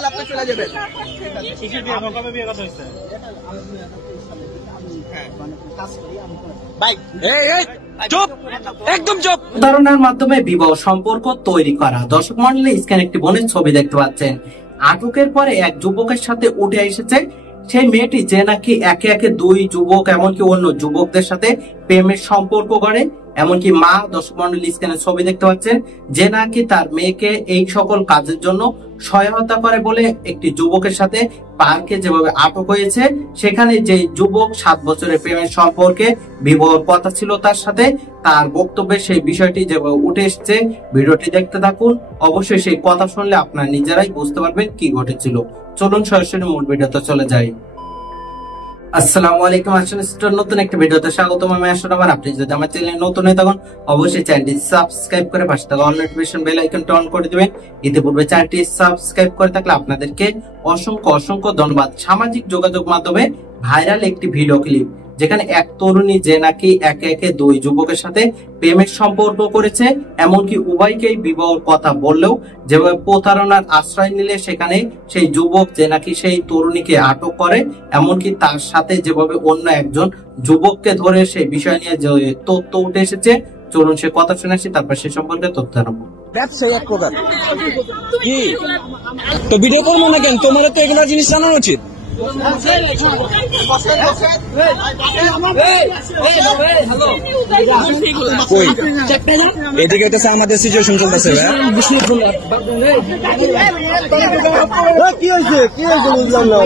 করলে আপনি চলে যাবেন। প্রতারণার মাধ্যমে বিবাহ সম্পর্ক তৈরি করা। দর্শক মন্ডলী, স্ক্রিনে একটি বোনের ছবি দেখতে পাচ্ছেন। আটকের পরে এক যুবকের সাথে উঠে এসেছে সেই মেয়েটি, যে নাকি একে একে দুই যুবক এমনকি অন্য যুবকদের সাথে প্রেমের সম্পর্ক করে। এমনকি মা, দর্শক মন্ডলী স্ক্রিনে ছবি দেখতে পাচ্ছেন, যে নাকি তার মেয়েকে এই সকল কাজের জন্য সহায়তা করে বলে একটি যুবকের সাথে পার্কে যেভাবে আটক হয়েছে, সেখানে যে যুবক 7 বছরের প্রেমের সম্পর্কে বিবাহের কথা ছিল তার সাথে, তার বক্তব্যে সেই বিষয়টি যেভাবে উঠে এসছে। ভিডিওটি দেখতে থাকুন। অবশ্যই সেই কথা শুনলে আপনারা নিজেরাই বুঝতে পারবেন কি ঘটেছিল। চলুন সরাসরি মূল ভিডিওতে চলে যাই। আসসালামু আলাইকুম, নতুন একটা ভিডিওতে স্বাগতম। আমি আসলে আপনি যদি আমার চ্যানেলে নতুন হয়ে থাকুন অবশ্যই চ্যানেলটি সাবস্ক্রাইব করে পাশে থাকা অল নোটিফিকেশন বেল আইকনটি অন করে দিবেন। ইতিপূর্বে চ্যানেলটি সাবস্ক্রাইব করে থাকলে আপনাদেরকে অসংখ্য ধন্যবাদ। সামাজিক যোগাযোগ মাধ্যমে ভাইরাল একটি ভিডিও ক্লিপ, যেখানে এক তরুণী যে নাকি একে একে দুই যুবকের সাথে প্রেমের সম্পর্ক করেছে, এমনকি উভয়কেই বিবাহের কথা বললেও যেভাবে প্রতারণার আশ্রয় নিলে সেখানে সেই যুবক যে নাকি সেই তরুণীকে আটক করে, এমনকি তার সাথে যেভাবে অন্য একজন যুবককে ধরে সেই বিষয় নিয়ে যে তথ্য উঠে এসেছে, চলুন সে কথা শুনে আসি, তারপর সে সম্পর্কে তথ্য জানাবো। ব্যবসায়ী এক প্রকার কি তো ভিডিও করবো না কেন? তোমার তো এগুলো জিনিস জানানো উচিত। এদিকে হইতেছে আমাদের সিচুয়েশন চলতেছে। কি হয়েছে বুঝলাম না।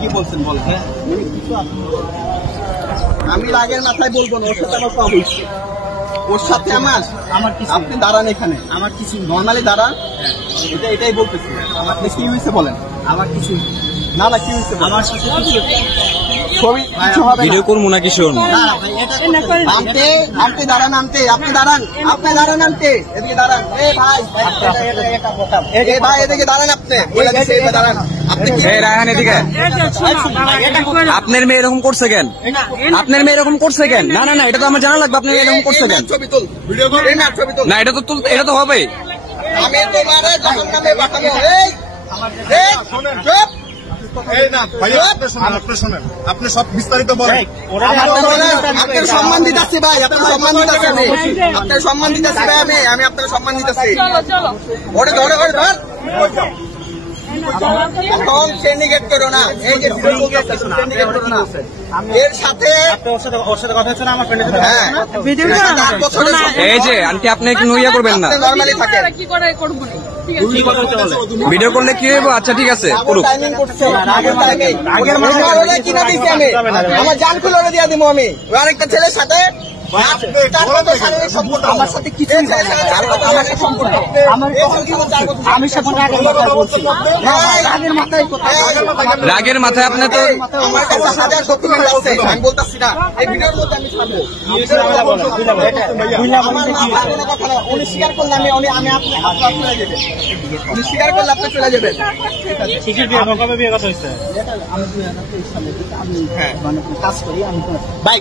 কি বলছেন বলতে আমি রাগের মাথায় বলবো না। ওর সাথে আমার কথা হয়েছে, ওর সাথে আমার কিছু। আপনি দাঁড়ান এখানে, আমার কিছু নর্মালি দাঁড়ান। এটাই বলতেছি। আমার কি হয়েছে বলেন। আমার কিছু না কি হয়েছে আমার সাথে ছবি কিছু হবে। ভিডিও করবো নাকি? শোন, আপনি দাঁড়ান, আপনি দাঁড়ান, এদিকে দাঁড়ান। ভাই এদিকে দাঁড়ান। আপনার মেয়ে এরকম করছে কেন? আপনার মেয়ে এরকম করছে কেন? না না না, এটা তো আমার জানা লাগবে। আপনার এরকম করছে কেন? ছবি তুল, ভিডিও কর না, এটা তো হবে। আমি তোমারে জাহান্নামে পাঠাবো। আপনি সব বিস্তারিত বলেন। আপনার সম্মান দিতেছি ভাই, আপনার সম্মান দিতেছি আমি, আপনার সম্মান দিতেছি ভাই, আমি আপনার সম্মান দিতেছি। ওরে ধর এখন সিন্ডিকেট করো না। এই যে সিন্ডিকেট করো না। এর সাথে ওর সাথে কথা হচ্ছে না আমার ফ্রেন্ডের। হ্যাঁ, এই যে আন্টি, আপনি একটু নইয়া করবেন না। নরমালি থাকে ভিডিও করলে কি হইব? আচ্ছা ঠিক আছে, করুক। আমার জান খুলে দিয়ে দিব আমি। আরেকটা ছেলের সাথে আমার সাথে কিছু রাগের মাথায় আপনি তো আমার কাছে হাজার ডকুমেন্ট আছে, আমি বলতেছি না এই ভিডিওর মধ্যে আমি ছাড়বো। উনি স্বীকার করলে আমি উনি স্বীকার করলে আপনি চলে যাবেন। ভাই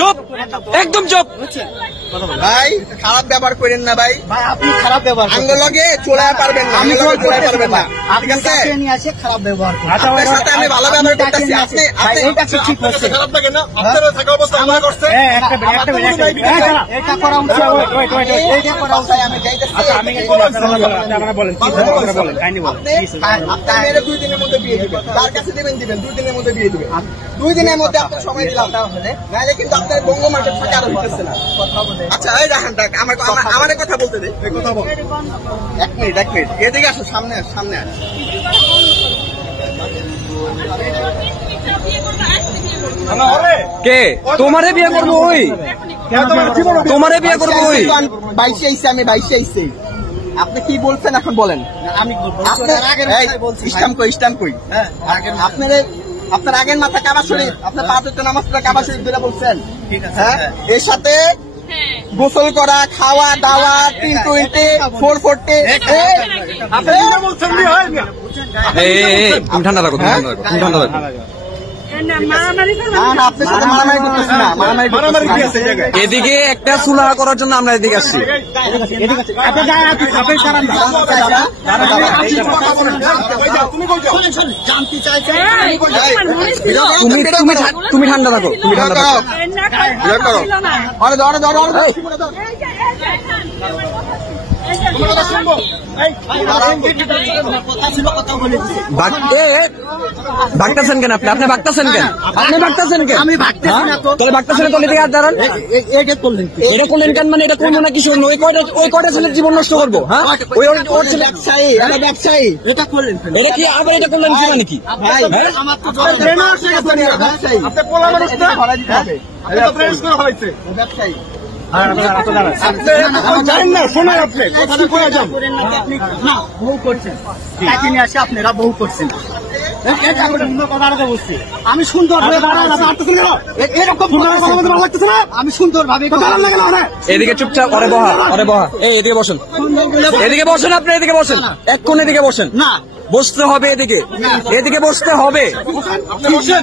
চুপ, একদম চুপ। ভাই খারাপ ব্যবহার করেন না ভাই। আপনি খারাপ ব্যবহার আঙ্গলগে চলে পারবেন না, আমি চলে পারবেন না। ঠিক আছে, নিয়ে আসে খারাপ ব্যবহার আপনার সাথে আমি ভালো ব্যবহার করতেছি। আপনি ঠিক হচ্ছে। খারাপ লাগে না? আপনারা থাকা অবস্থা আমরা করছে। এটা করা উচিত। এইটা করা উচিত। আমি যাইতেছি। আপনি 2 দিনের মধ্যে বিয়ে দিবেন। তার কাছে দিবেন 2 দিনের মধ্যে বিয়ে দিবেন। 2 দিনের মধ্যে আপনার সময় দিলাম, নাহলে কিন্তু আপনার বঙ্গমার্কেট থেকে আরো হইতেছে না। আচ্ছা এই রাখান আমার কথা বলতে দে। কথা বল। 1 মিনিট এদিকে আসো, সামনে আস। কে তোমারে বিয়ে করবো? ওই তোমারে বিয়ে করবো? ওই 22 আইছে, আমি 22 আইছি। আপনি কি বলছেন এখন বলেন। আমি ইসলাম কই আপনার আগের মাথা কাবা শরীফ, আপনার 5 ওয়াক্ত নামাজ পড়া কাবা শরীফ ধরে বলছেন। হ্যাঁ, এর সাথে গোসল করা, খাওয়া দাওয়া, 320, 440। আপনি নিজে বলছেন নি, হয় না? তুমি ঠান্ডা রাখো, তুমি ঠান্ডা রাখো। না না, আপনার সাথে মারামারি করতেছি না, মারামারি মারামারি কি আছে এই জায়গায়? এদিকে একটা সুলাহা করার জন্য আমরা এদিকে আসছি। তুমি কই যাও? জানতে চাইছে তুমি ঠান্ডা থাকো, তুমি ঠান্ডা থাকো। আরে ধরো ধরো ধরো। কথা শুনবো। কথা ছিল, কথা বলে দিছে। ভাগতেছেন কেন আপনি ভাগতেছেন কেন? আপনি ভাগতেছেন কেন? আমি ভাগতেছি না তো। তাহলে ভাগতেছেন না, তলে থেকে হাত দাঁড়ান। এটা করলেন কি? এটা করলেন কেন? মানে এটা করবো না কিছু, ওই কয়টা ছেলের জীবন নষ্ট করবো? হ্যাঁ, ওর ছেলে ব্যবসায়ী, এটা ব্যবসায়ী। এটা করলেন কেন? এটা কি আবার এটা করলেন কি মানে কি? ভাই, আমার তো ব্যবসায়ী। আপনি পোলা মানুষ না? ধরা দিতে হবে। আপনি তো প্রেস করা হয়েছে। ব্যবসায়ী। আপনি জানেন না, শোনেন আপনি। কথাটা কয়ে যান। না, বহু করছেন। তাকে নিয়ে আসে আপনারা বহু করছেন। আমি সুন্দর ভাবে এরকম ভালো লাগতেছে না? আমি সুন্দর ভাবে এদিকে চুপচাপ, ওরে বহা, এই এদিকে বসেন, এদিকে বসেন, আপনি এদিকে বসেন, এক কোণ এদিকে বসেন। না বসতে হবে এদিকে, এদিকে বসতে হবে। আপনি বসেন।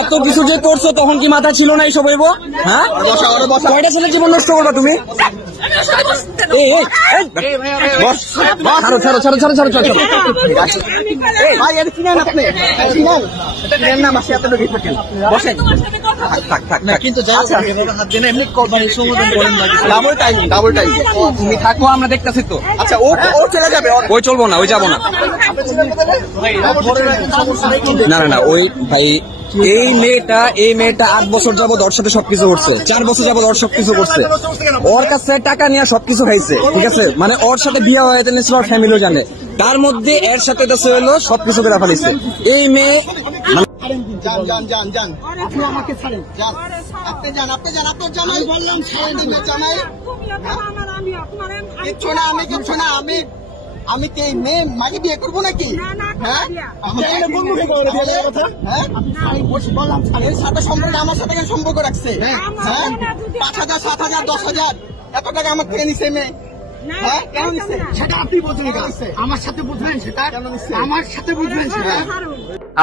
এত কিছু যে করছো তখন কি মাথা ছিল না এইসব হইব? হ্যাঁ, কয়টা ছেলের জীবন নষ্ট করবা তুমি? ছাড়ো। ভাই, এটা চিনেন আপনি? চিনেন? এটা চিনেন না, মাসে এতটুকুই থাকেন। বসেন। থাক। কিন্তু হাত দিনে এমনি সম্বোধন করেন না। Double time. তুমি থাকো, আমরা দেখতেছি তো। আচ্ছা, ও চলে যাবে। ওই চলবো না, ওই যাবো না। না, ওই ভাই, এই মেয়েটা 8 বছর যাবত ওর সাথে সবকিছু করছে, 4 বছর যাবত ওর সবকিছু করছে, ওর কাছে টাকা নিয়ে সবকিছু খাইছে, ঠিক আছে? মানে ওর সাথে বিয়ে হয়ে নিয়েছিল, ওর ফ্যামিলিও জানে। তার মধ্যে এর সাথে হলো সবকিছু করে ফেলিছে। এই মেয়ে যান। আপনি আমাকে ছাড়েন। আপনি যান। আপনার জামাই বললাম, জামাই কিচ্ছু না। আমি কি এই মেয়ে মাকে বিয়ে করবো নাকি? হ্যাঁ, বললাম এর সাথে সম্পর্ক আমার সাথে কেন সম্পর্ক রাখছে? হ্যাঁ, 5,000, 7,000, 10,000 এত টাকা আমার থেকে নিছে মেয়ে। হ্যাঁ, কেন নিচ্ছে? সেটা আপনি বুঝবেন, আমার সাথে বুঝবেন সেটা, আমার সাথে বুঝবেন সেটা।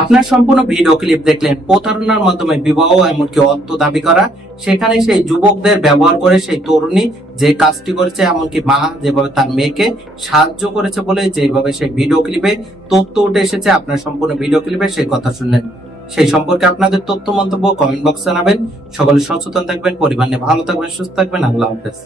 আপনার সম্পূর্ণ ভিডিও ক্লিপ দেখলেন। প্রতারণার মাধ্যমে বিবাহ এমনকি অর্থ দাবি করা, সেখানে সেই যুবকদের ব্যবহার করে সেই তরুণী যে কাজটি করেছে, এমনকি মা যেভাবে তার মেয়েকে সাহায্য করেছে বলে যেভাবে সেই ভিডিও ক্লিপে তথ্য উঠে এসেছে, আপনার সম্পূর্ণ ভিডিও ক্লিপে সেই কথা শুনলেন। সেই সম্পর্কে আপনাদের তথ্য মন্তব্য কমেন্ট বক্সে জানাবেন। সকলে সচেতন থাকবেন, পরিবার নিয়ে ভালো থাকবেন, সুস্থ থাকবেন। আল্লাহ হাফেজ।